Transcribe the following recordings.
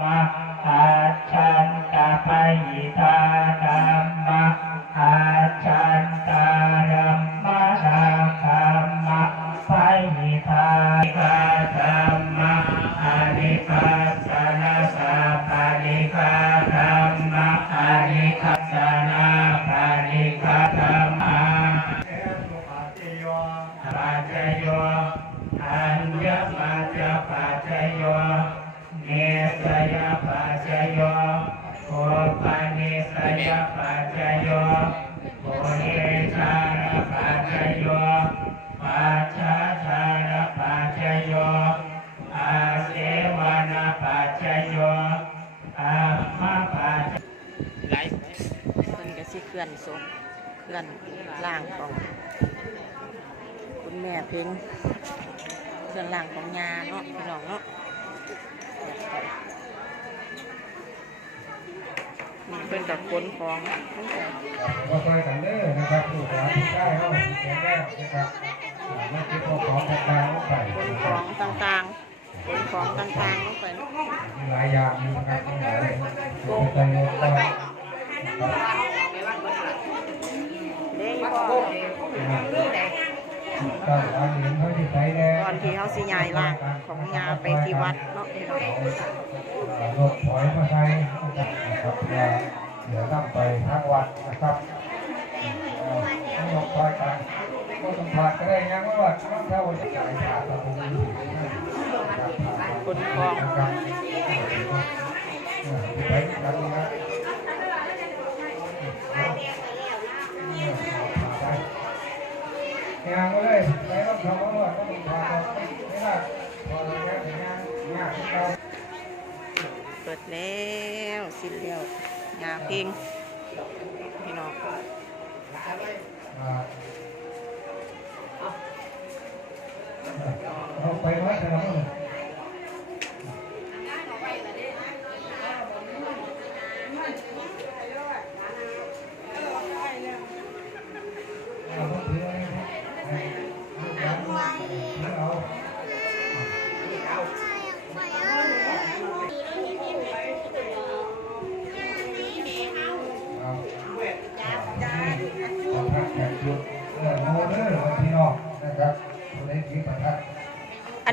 ม ลื่อนศพเคลื่อนร่างของ คุณแม่เพ็งเคลื่อนร่างของยาเนาะพี่น้องเนาะนี่เพิ่นกับขนของก็คอยกันเด้อนะครับผู้หลานได้เข้าแข็งแรงนะครับม่คิดว่ของต่างๆลงไปขนของต่างๆขนของต่างๆลงไปหลายอย่างนะครับหลายเป็นใจโยกก็นะครับเด้พ่อก็หลายเหรียญเขาที่ใช้แน่ ก่อนที่เขาสิย้ายร่างของยาไปที่วัดเนาะพี่น้องรถถอยมาใช้นะครับเดี๋ยวนั่งไปทั้งวันนะครับไม่ลงไปกันก็ต้องผ่านก็ได้ยังว่าต้องเท่าจะจ่ายผ่านตะปูขนของ เ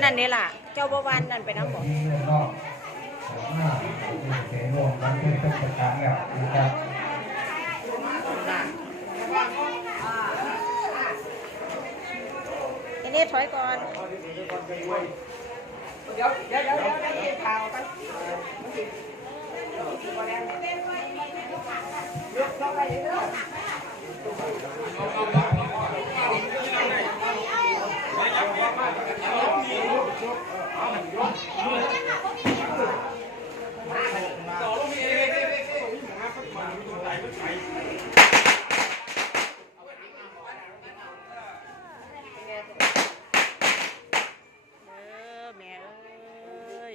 นนั้นนี่ล่ะ เจ้าบวานนั่นไปน้ำบอกที่เรื่อนอกสามารถเสรวมกันเป็นต้นประกาวนะครันนี้ถอยก่อน เออแม่เอ้ย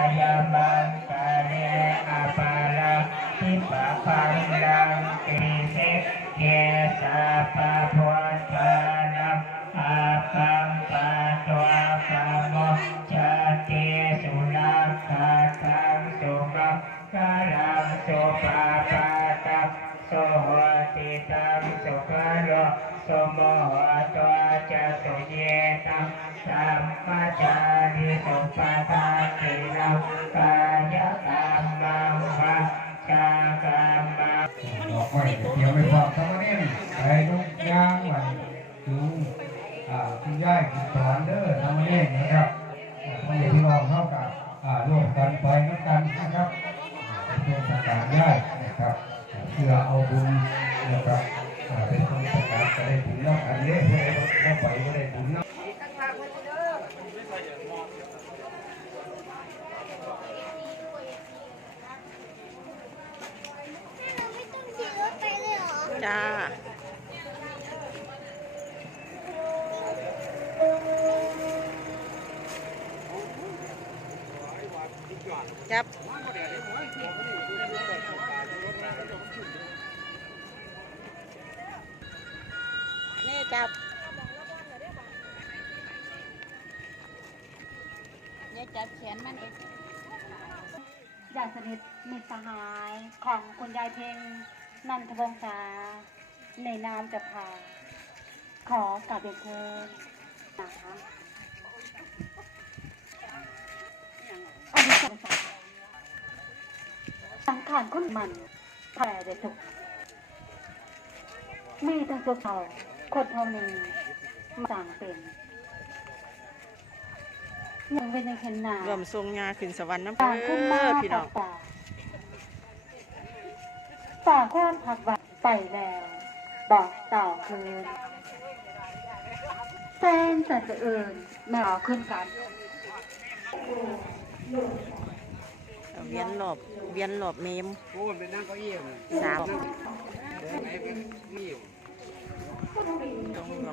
สุปาปาตังสุโหติตังสุขโลสุโมหตัวจะสุเยตังสัมมาจาริสุปาทาตินังกายกรรมังวะจากรรมังดอกไม้เดี๋ยวไม่พอทำมาเนี่ยไปลูกยางไว้ถึงอ่าคุณยาย เป็นประการได้นะครับเพื่อเอาบุญนะครับเป็นคนประกาศจะได้บุญแล้วกันนี่ยเพื่อให้ไปก็ได้บุญแล้วจ้าจับ จับเนี่ยจับแขนมันเองญาติสนิทมิตรสหายของคุณยายเพ็งนันทวงศาในนามจะพา ขอกราบเรียนเชิญนะคะสังขารคุณมันแผ่ได้สุขมีทั้งสุขเท่า คนเท่าหนึ่งมาต่างเป็นยังเป็นในเห็นหนารวมทรงยาขึ้นสวรรค์น้ำเพต่างขึ้นมาอพี่น้องป่าป่าความผักหวานไปแล้ว บอกต่อคืนแฟนแต่จะเอินแม่เอาขึ้นกันเอาเวียนหลบเวียนหลบเมม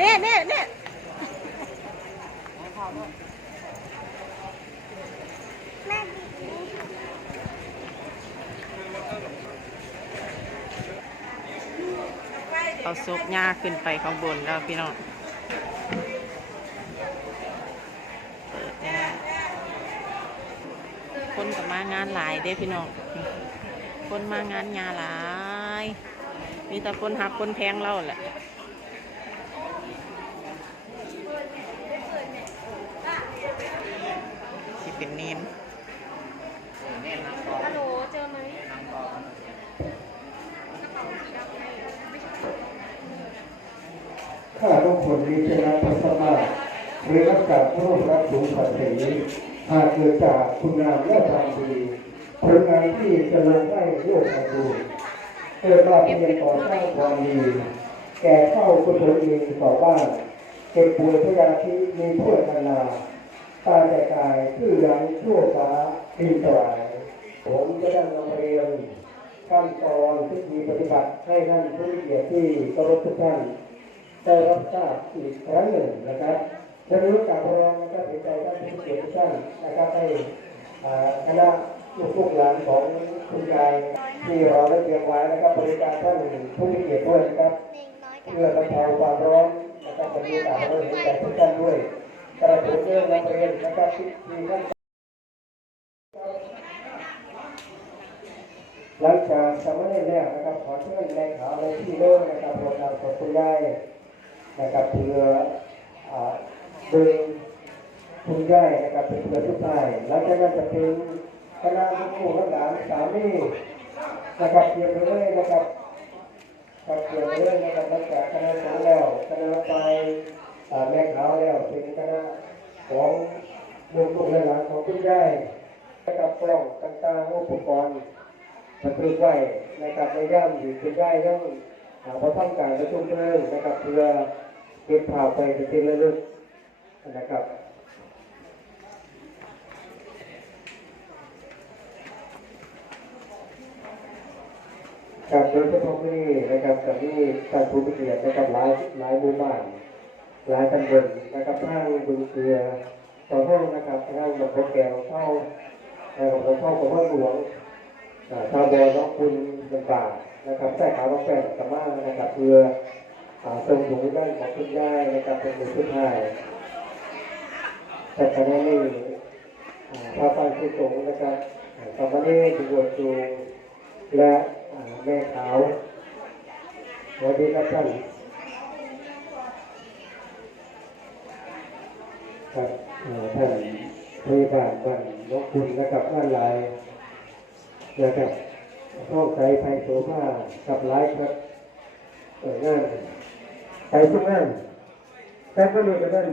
นี่นี่นี่เอาศพยาขึ้นไปข้างบนแล้วพี่น้องเปิดแน่คนกับมางานหลายเด้พี่น้อง คนมางานงานหลาย มีแต่คนหักคนแพงเราแหละ เป็นเนมข้าทุกคนมีชนะพัสมาหรือรักษาผู้รับสูงศักดิ์ศรีหากเกิดจากคุณงามและความดีผลงานที่จะลงให้โลกมาดูเกิดมาเพียงต่อสร้างความดี แก่เข้ากุศลเองต่อบ้านเก็บป่วยพยาธิมีเพื่อนานา ตาแต่กายชื่อยังชั่วฟ้าปีสวายผมจะได้นำเรียนขั้นตอนพิธีปฏิบัติให้ท่านผู้เกียรติที่เคารพทุกท่านได้รับทราบอีกครั้งหนึ่งนะครับจะรู้การรองนะครับเห็นใจท่านผู้เกียรติทุกท่านนะครับให้คณะลูกหลานของคุณยายที่เราได้เตรียมไว้นะครับบริการท่านผู้มีเกียรติด้วยนะครับเพื่อบรรเทาความร้อนนะครับบรรยากาศราเห็นใจทุกท่านด้วย กระผมเรื่องนักเรียนนะครับที่ที่ท่านหลังจากสมเณรแล้วนะครับขอเชิญในขาวในที่เลิกนะครับรดน้ำศพคุณยายนะครับเพื่ออ่าดึงคุณยายนะครับเป็นเพื่อนทุกท่ายแล้วจากนั้นจะเป็นคณะลูกๆหลานสามีนะครับเตรียมไปเลยนะครับครับเตรียมไปเลยนะครับหลังจากคณะสงฆ์แล้วคณะไปอ่า แม่ขาวแล้วเป็นคณะของลูกๆหลานของคุณย่ายนะครับกล้องต่างๆอุปกรณ์บันทึกไว้นะครับในย่ำอยู่เป็นได้ย่ำพอทำการประชุมเพลิงนะครับเพื่อเก็บภาพไปเป็นที่ระลึกนะครับครับโดยเฉพาะที่นะครับกับที่ท่านผู้มีเกียรตินะครับหลายหลายหมู่บ้าน หลายตำบลนะครับทางบึงเกลือต่อห้องนะครับทางบางแก้วเข้านะครับเข้ากับห้อหลวงชาวบอน้องคุณเป็นป่านะครับแท้ขาวน้องแป้งกับมารถนะครับเพื่ออ่าส่งถุงด้านของคุณยายนะครับเป็นมือสุดท้ายแต่ขณะนี้พระปางที่สงนะครับอ่าตอนนี้ตำรวจจูงและแม่ขาวสวัสดีครับท่าน ครับอ่าท่านพยาบาลบ้านน้องคุณนะครับท่านหลายนะครับข้องใสไฟโสภากับไลายครับเปิดงานไปทุกงานแต่ก็เลยกระนั้น